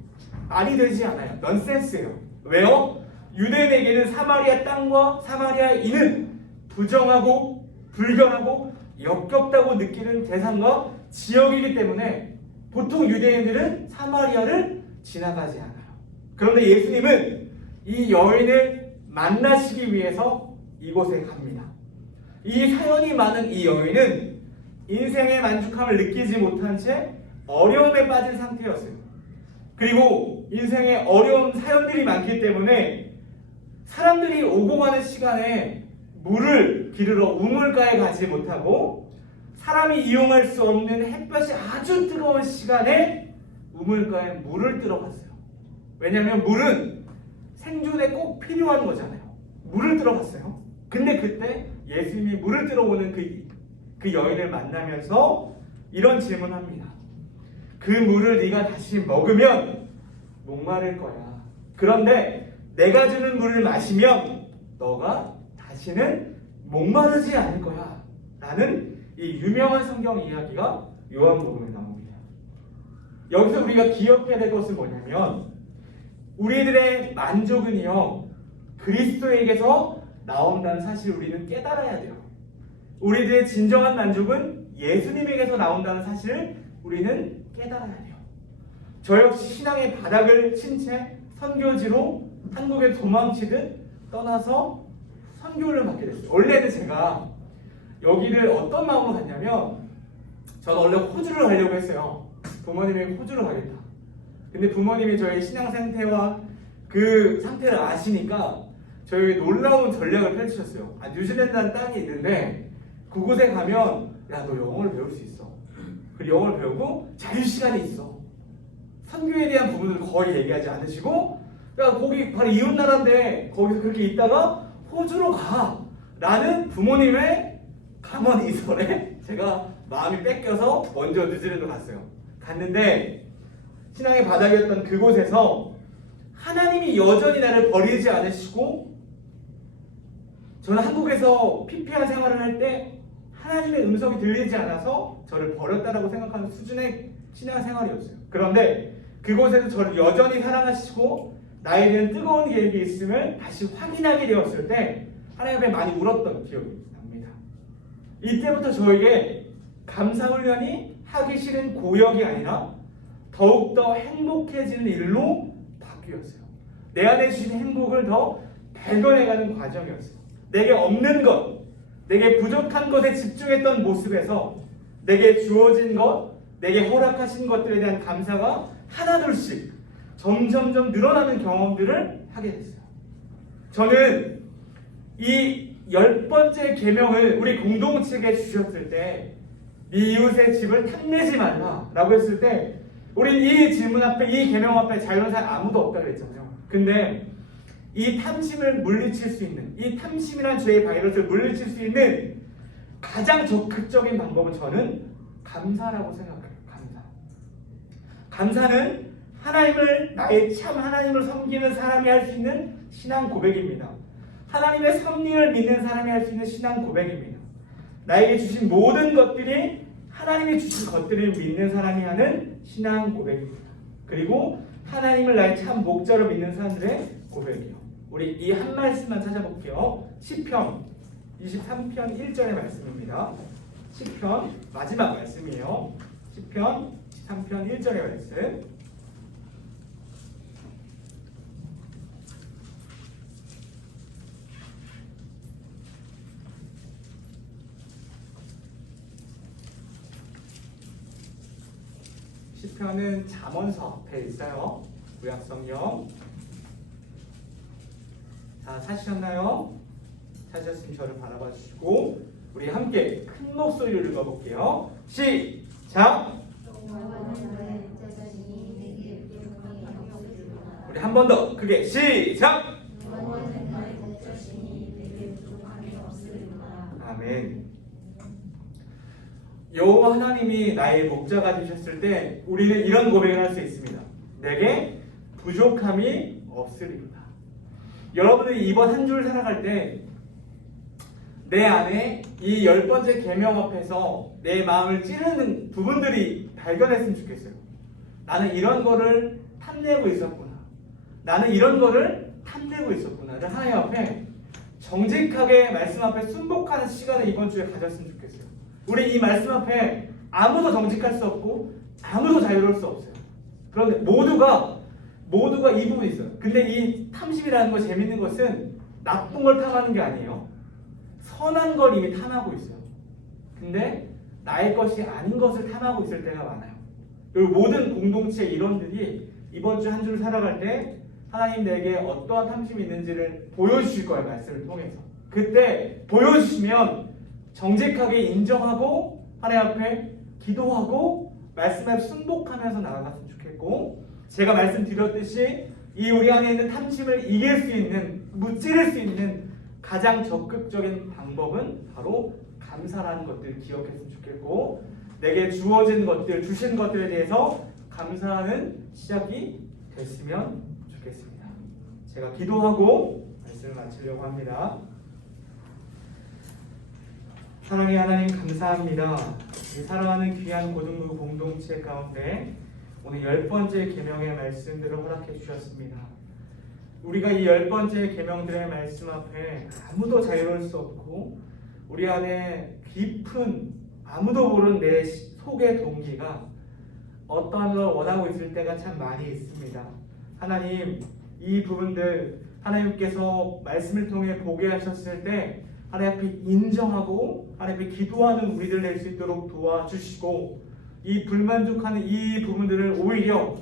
말이 되지 않아요. 넌센스예요. 왜요? 유대인에게는 사마리아 땅과 사마리아인은 부정하고 불결하고 역겹다고 느끼는 대상과 지역이기 때문에 보통 유대인들은 사마리아를 지나가지 않아요. 그런데 예수님은 이 여인을 만나시기 위해서 이곳에 갑니다. 이 사연이 많은 이 여인은 인생의 만족함을 느끼지 못한 채 어려움에 빠진 상태였어요. 그리고 인생에 어려운 사연들이 많기 때문에 사람들이 오고 가는 시간에 물을 기르러 우물가에 가지 못하고 사람이 이용할 수 없는 햇볕이 아주 뜨거운 시간에 우물가에 물을 뜨러 갔어요. 왜냐하면 물은 생존에 꼭 필요한 거잖아요. 물을 뜨러 갔어요. 근데 그때 예수님이 물을 뜨러 오는 그 여인을 만나면서 이런 질문합니다. 그 물을 네가 다시 먹으면 목마를 거야. 그런데 내가 주는 물을 마시면 너가 다시는 목마르지 않을 거야. 라는 이 유명한 성경 이야기가 요한복음에 나옵니다. 여기서 우리가 기억해야 될 것은 뭐냐면 우리들의 만족은요 그리스도에게서 나온다는 사실을 우리는 깨달아야 돼요. 우리들의 진정한 만족은 예수님에게서 나온다는 사실을 우리는 깨달아야 돼요. 저 역시 신앙의 바닥을 친 채 선교지로 한국에 도망치듯 떠나서 선교를 맡게 됐어요. 원래는 제가 여기를 어떤 마음으로 갔냐면 저는 원래 호주를 가려고 했어요. 부모님이 호주를 가겠다. 근데 부모님이 저희 신앙 상태와 그 상태를 아시니까 저희 놀라운 전략을 펼치셨어요. 뉴질랜드라는 땅이 있는데 그곳에 가면 야, 너 영어를 배울 수 있어. 그리고 영어를 배우고 자유시간이 있어. 선교에 대한 부분을 거의 얘기하지 않으시고 야, 거기 바로 이웃나라인데 거기서 그렇게 있다가 호주로 가. 라는 부모님의 강원 이설에 제가 마음이 뺏겨서 먼저 뉴질랜드 갔어요. 갔는데 신앙의 바닥이었던 그곳에서 하나님이 여전히 나를 버리지 않으시고 저는 한국에서 피폐한 생활을 할 때 하나님의 음성이 들리지 않아서 저를 버렸다라고 생각하는 수준의 신앙생활이었어요. 그런데 그곳에서 저를 여전히 사랑하시고 나에 대한 뜨거운 계획이 있음을 다시 확인하게 되었을 때 하나님 앞에 많이 울었던 기억이 납니다. 이때부터 저에게 감사훈련이 하기 싫은 고역이 아니라 더욱더 행복해지는 일로 바뀌었어요. 내 안에 주신 행복을 더 발견해가는 과정이었어요. 내게 없는 것, 내게 부족한 것에 집중했던 모습에서 내게 주어진 것, 내게 허락하신 것들에 대한 감사가 하나둘씩 점점점 늘어나는 경험들을 하게 됐어요. 저는 이 10번째 계명을 우리 공동체에 주셨을 때 네 이웃의 집을 탐내지 말라라고 했을 때 우린 이 질문 앞에, 이 계명 앞에 자유로운 사람 아무도 없다고 했잖아요. 근데 이 탐심을 물리칠 수 있는, 이 탐심이란 죄의 바이러스를 물리칠 수 있는 가장 적극적인 방법은 저는 감사라고 생각해요. 감사는 나의 참 하나님을 섬기는 사람이 할 수 있는 신앙 고백입니다. 하나님의 섭리를 믿는 사람이 할 수 있는 신앙 고백입니다. 나에게 주신 모든 것들이 하나님이 주신 것들을 믿는 사람이 하는 신앙 고백입니다. 그리고 하나님을 나의 참 목자로 믿는 사람들의 고백이요. 우리 이 한 말씀만 찾아볼게요. 시편 23편 1절의 말씀입니다. 시편 마지막 말씀이에요. 시편 23편 1절의 말씀. 시편은 잠언서 앞에 있어요. 구약성경. 자, 찾으셨나요? 찾으셨으면 저를 바라봐 주시고 우리 함께 큰 목소리로 읽어볼게요. 시작! 우리 한 번 더 크게 시작! 아멘. 여호와 하나님이 나의 목자가 되셨을 때 우리는 이런 고백을 할 수 있습니다. 내게 부족함이 없으리로다. 여러분들이 이번 한 주를 살아갈 때 내 안에 이 10번째 계명 앞에서 내 마음을 찌르는 부분들이 발견했으면 좋겠어요. 나는 이런 거를 탐내고 있었구나. 나는 이런 거를 탐내고 있었구나를 하나님 앞에 정직하게 말씀 앞에 순복하는 시간을 이번 주에 가졌으면 좋겠어요. 우리 이 말씀 앞에 아무도 정직할 수 없고 아무도 자유로울 수 없어요. 그런데 모두가 이 부분이 있어요. 근데 이 탐심이라는 거 재밌는 것은 나쁜 걸 탐하는 게 아니에요. 선한 걸 이미 탐하고 있어요. 근데 나의 것이 아닌 것을 탐하고 있을 때가 많아요. 그리고 모든 공동체 일원들이 이번 주 한 주를 살아갈 때 하나님 내게 어떠한 탐심이 있는지를 보여주실 거예요. 말씀을 통해서. 그때 보여주시면 정직하게 인정하고 하나님 앞에 기도하고 말씀 앞에 순복하면서 나아갔으면 좋겠고, 제가 말씀드렸듯이 이 우리 안에 있는 탐심을 이길 수 있는, 무찌를 수 있는 가장 적극적인 방법은 바로 감사라는 것들을 기억했으면 좋겠고, 내게 주어진 것들, 주신 것들에 대해서 감사하는 시작이 됐으면 좋겠습니다. 제가 기도하고 말씀을 마치려고 합니다. 사랑의 하나님 감사합니다. 이 사랑하는 귀한 고등부 공동체 가운데 오늘 10번째 계명의 말씀들을 허락해 주셨습니다. 우리가 이 10번째 계명들의 말씀 앞에 아무도 자유로울 수 없고 우리 안에 깊은 아무도 모르는 내 속의 동기가 어떠한 걸 원하고 있을 때가 참 많이 있습니다. 하나님, 이 부분들 하나님께서 말씀을 통해 보게 하셨을 때 하나님 앞에 인정하고 하나님 앞에 기도하는 우리들 될 수 있도록 도와주시고, 이 불만족하는 이 부분들을 오히려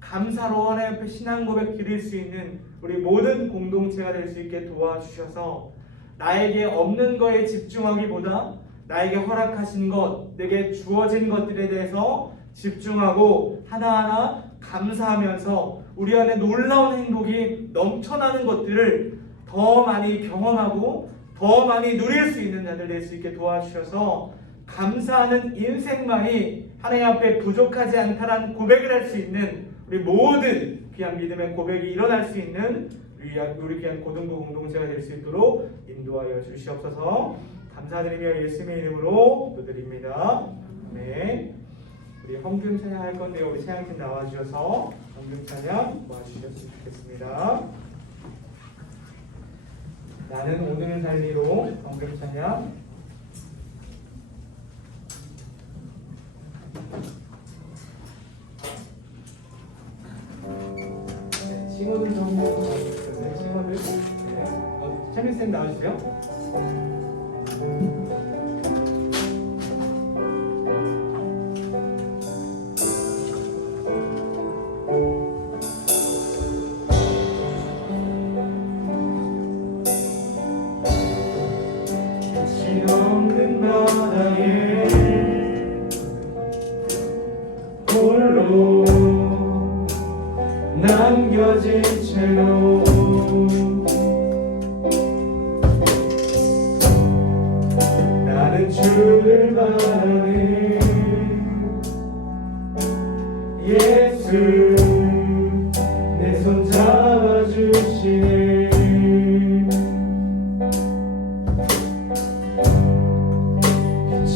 감사로 하나님 앞에 신앙 고백 드릴 수 있는 우리 모든 공동체가 될 수 있게 도와주셔서 나에게 없는 거에 집중하기보다 나에게 허락하신 것, 내게 주어진 것들에 대해서 집중하고 하나하나 감사하면서 우리 안에 놀라운 행복이 넘쳐나는 것들을 더 많이 경험하고 더 많이 누릴 수 있는 자들 될 수 있게 도와주셔서 감사하는 인생만이 하나님 앞에 부족하지 않다라는 고백을 할 수 있는 우리 모든 귀한 믿음의 고백이 일어날 수 있는 우리 귀한 고등부 공동체가 될 수 있도록 인도하여 주시옵소서. 감사드리며 예수님의 이름으로 기도드립니다. 네, 우리 헌금 찬양할 건데요. 우리 찬양팀 나와주셔서 헌금 찬양 모아주셨으면 좋겠습니다. 나는 오늘 달리로 헌금 찬양. 네, 친구들 좀 나와주세요. 친구들. 네. 찬민쌤 나와주세요. 없는 바다에 홀로 남겨진 채로 나는 주를 바라네. 예수 내 손 잡아주시네.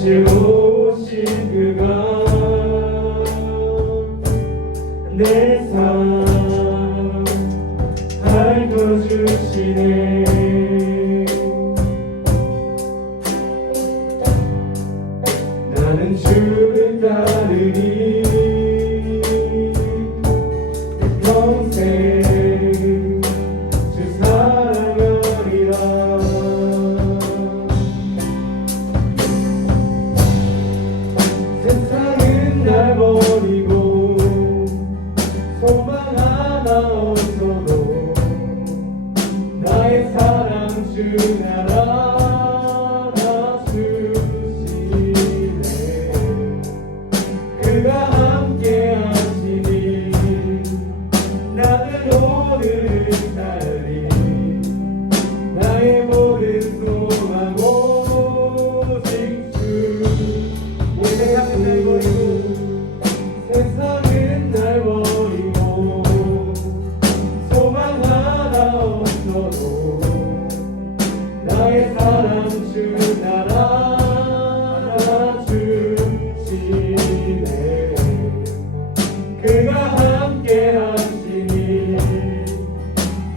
오신 그가 내 삶 밝혀주시네. 나는 주를 따르니 평생 주 사랑하리라. 세상은 날 버리고 소망 하나 나의 사랑 주 알아 주시네. 그가 함께 하시니 나는 오늘 달리 나의 모든 소망 오직 주. 이 세상은 날 버리고 세상은 날 버리고 소망 하나 없어도 나의 사랑 주 알아 주시네. 그가 함께 하시니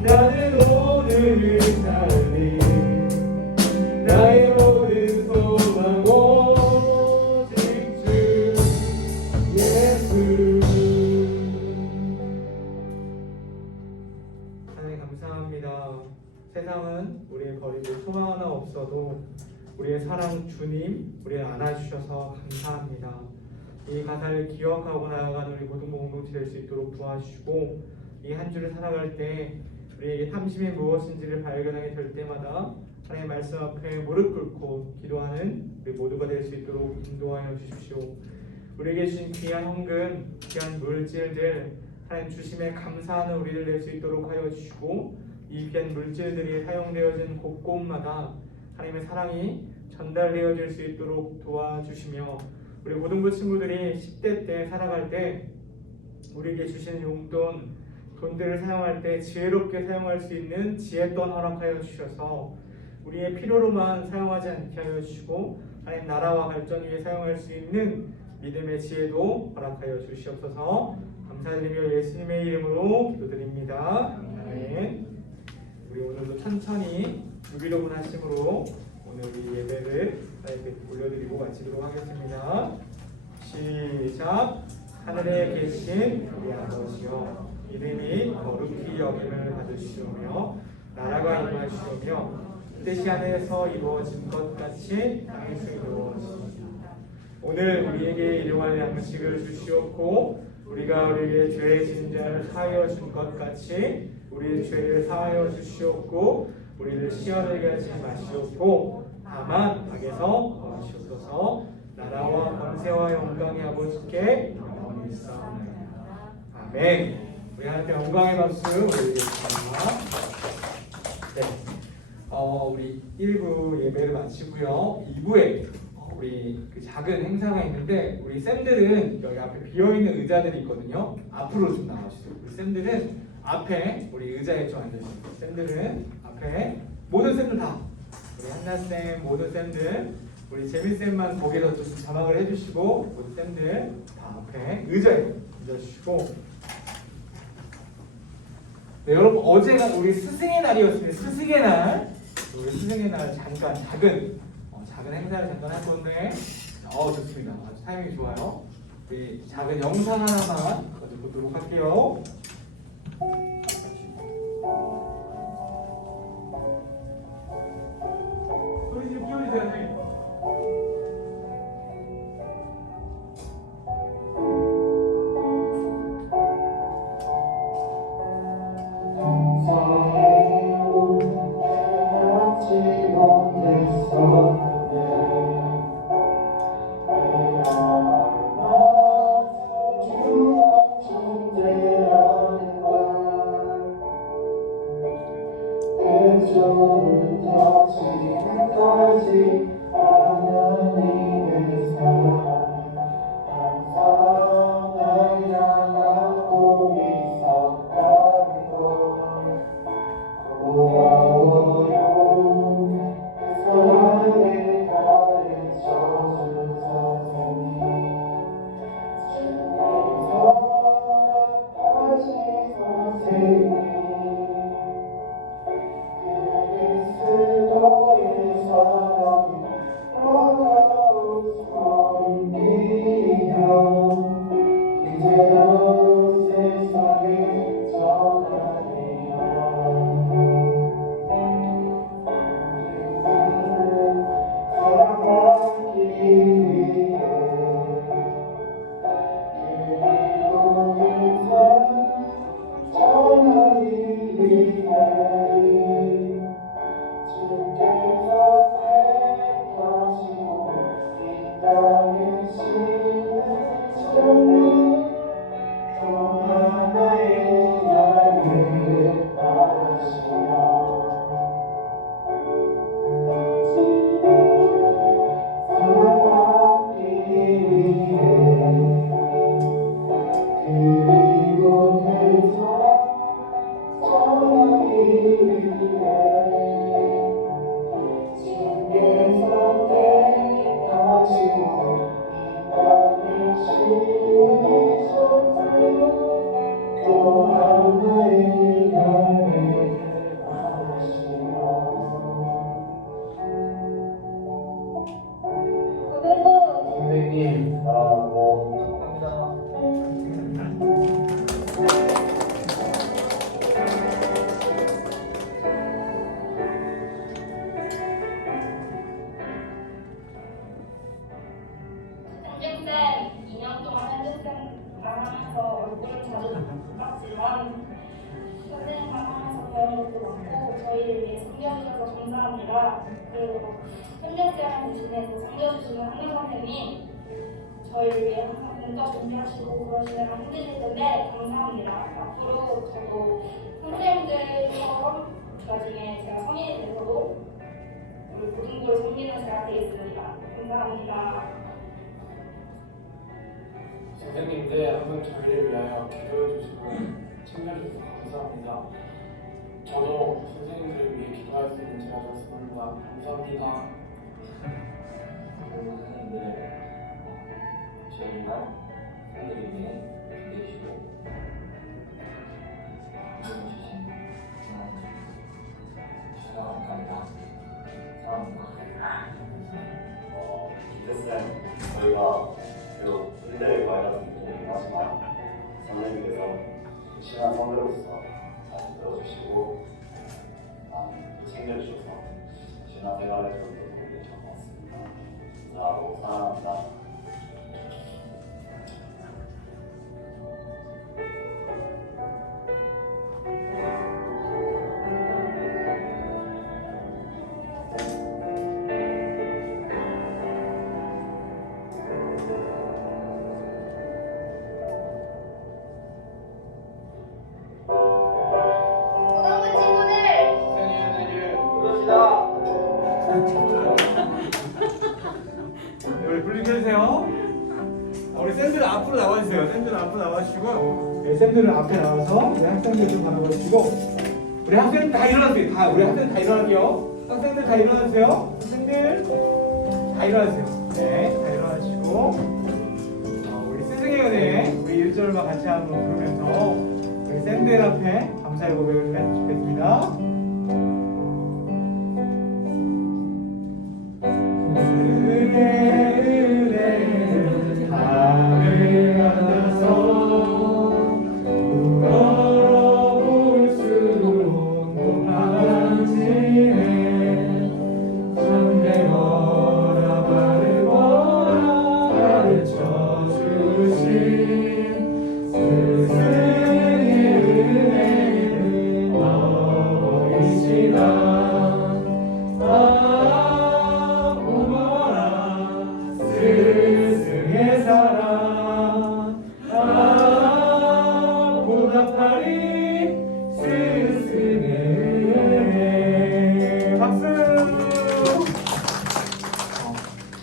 나는 오늘 달리 나의 모든 소망 오직 주 예수. 하나님 감사합니다. 세상은 우리의 버리고 소망 하나 없어도 우리의 사랑 주님 우리를 안아주셔서 감사합니다. 이 가사를 기억하고 나아가는 우리 모든 공동체 될 수 있도록 도와주시고 이 한 주를 살아갈 때 우리에게 탐심이 무엇인지를 발견하게 될 때마다 하나님의 말씀 앞에 무릎 꿇고 기도하는 우리 모두가 될 수 있도록 인도하여 주십시오. 우리에게 주신 귀한 헌금, 귀한 물질들 하나님 주심에 감사하는 우리들 될 수 있도록 하여 주시고 이 귀한 물질들이 사용되어진 곳곳마다 하나님의 사랑이 전달되어질 수 있도록 도와주시며 우리 고등부 친구들이 10대 때 살아갈 때 우리에게 주신 용돈, 돈들을 사용할 때 지혜롭게 사용할 수 있는 지혜돈 허락하여 주셔서 우리의 필요로만 사용하지 않게 하여 주시고 하나님 나라와 발전 위에 사용할 수 있는 믿음의 지혜도 허락하여 주시옵소서. 감사드리며 예수님의 이름으로 기도드립니다. 아멘. 우리 오늘도 천천히 주기도문 하심으로 오늘 우리 예배를 하나님께 올려드리고 마치도록 하겠습니다. 시작. 하늘에 계신 우리 아버지여 이름이 거룩히 여김을 받으시오며 나라가 임하시오며 뜻이 하늘에서 이루어진 것 같이 땅에서 이루어지이다. 오늘 우리에게 일용할 양식을 주시옵고 우리가 우리에게 죄의 진 자를 사하여 준 것 같이 우리의 죄를 사하여 주시옵고 우리를 시험하게 하지 마시옵고 다만 악에서 구하시옵소서. 나라와 권세와 영광이 아버지께 영원히 있사옵나이다. 아멘. 우리 하나님께 영광의 박수 올리겠습니다. 네, 우리 1부 예배를 마치고요. 2부에 우리 그 작은 행사가 있는데 우리 쌤들은 여기 앞에 비어있는 의자들이 있거든요. 앞으로 좀 나와주세요. 우리 쌤들은 앞에 우리 의자에 좀 앉아주세요. 쌤들은 앞에 모든 쌤들 다 우리 한나쌤 모든 쌤들 우리 재민쌤만 거기서 좀 자막을 해주시고 모든 쌤들 다 앞에 의자에 앉아주시고 네, 여러분 어제가 우리 스승의 날이었습니다. 스승의 날 우리 스승의 날 잠깐 작은 행사를 잠깐 할 건데 좋습니다. 아주 타이밍이 좋아요. 우리 작은 영상 하나만 보도록 할게요. 소리 좀 키워주세요. 전하기 위해 감사합니다. 그리고 현대생활 대신해서 챙겨주시는 한글 선생님, 저희를 위해 항상 문자 준비하시고 그러시느라 힘드실 텐데 감사합니다. 앞으로 저도 선생님들처럼 나중에 제가 성인이 돼서도 우리 고등부를 섬기는 제가 되겠습니다. 감사합니다. 선생님들 항상 저희를 위하여 기도해 주시고 챙겨주셔서 감사합니다. 저도 선생님들을 위해 기도할 수 있는 제가 되었습니다. 감사합니다. 선생님들 저희가 선생님을 위해 기도해 주시고 주신 감사합니다. 이제는 저희가 비록 군대에 와야 되긴 하지만 선생님께서 신한 선배로서 잘 들어주시고 챙겨주셔서 신한 생활에 도움이 참 많습니다. 감사하고 사랑합니다. 고등부 친구들! 네, 우리 불리해주세요. 우리 샌들 앞으로 나와주세요. 샌들 앞으로 나와주시고, 네, 샌들은 앞에 나와서 우리 학생들 좀 바라보시고, 우리 학생들 다 일어나세요. 다 우리 학생들 다 일어날게요. 학생들 다 일어나주세요. 학생들 다 일어나주세요. 네, 다 일어나시고, 우리 스승의 은혜 우리 1절만 같이 한번 부르면서 우리 샌들 앞에 감사의 고백을 좀 했으면 좋겠습니다. 스승의 사랑 보답하리 스승의 은혜. 박수.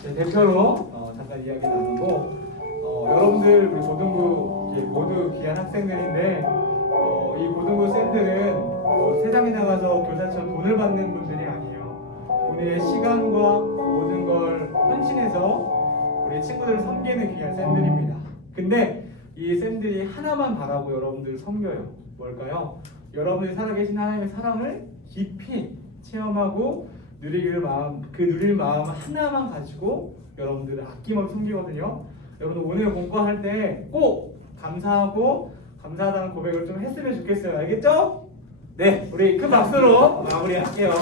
네, 대표로 잠깐 이야기 나누고 여러분들 우리 고등부 모두 귀한 학생들인데 이 고등부 쌤들은 세상에 나가서 교사처럼 돈을 받는 분들이 아니에요. 본인의 시간과 모든 걸 헌신해서 우리 친구들을 섬기는 귀한 쌤들입니다. 근데 이 쌤들이 하나만 바라고 여러분들을 섬겨요. 뭘까요? 여러분들이 살아계신 하나님의 사랑을 깊이 체험하고 누릴 마음 하나만 가지고 여러분들을 아낌없이 섬기거든요. 여러분 오늘 공부할 때 꼭 감사하고 감사하다는 고백을 좀 했으면 좋겠어요. 알겠죠? 네, 우리 큰 박수로 마무리할게요.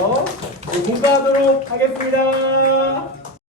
공부하도록 하겠습니다.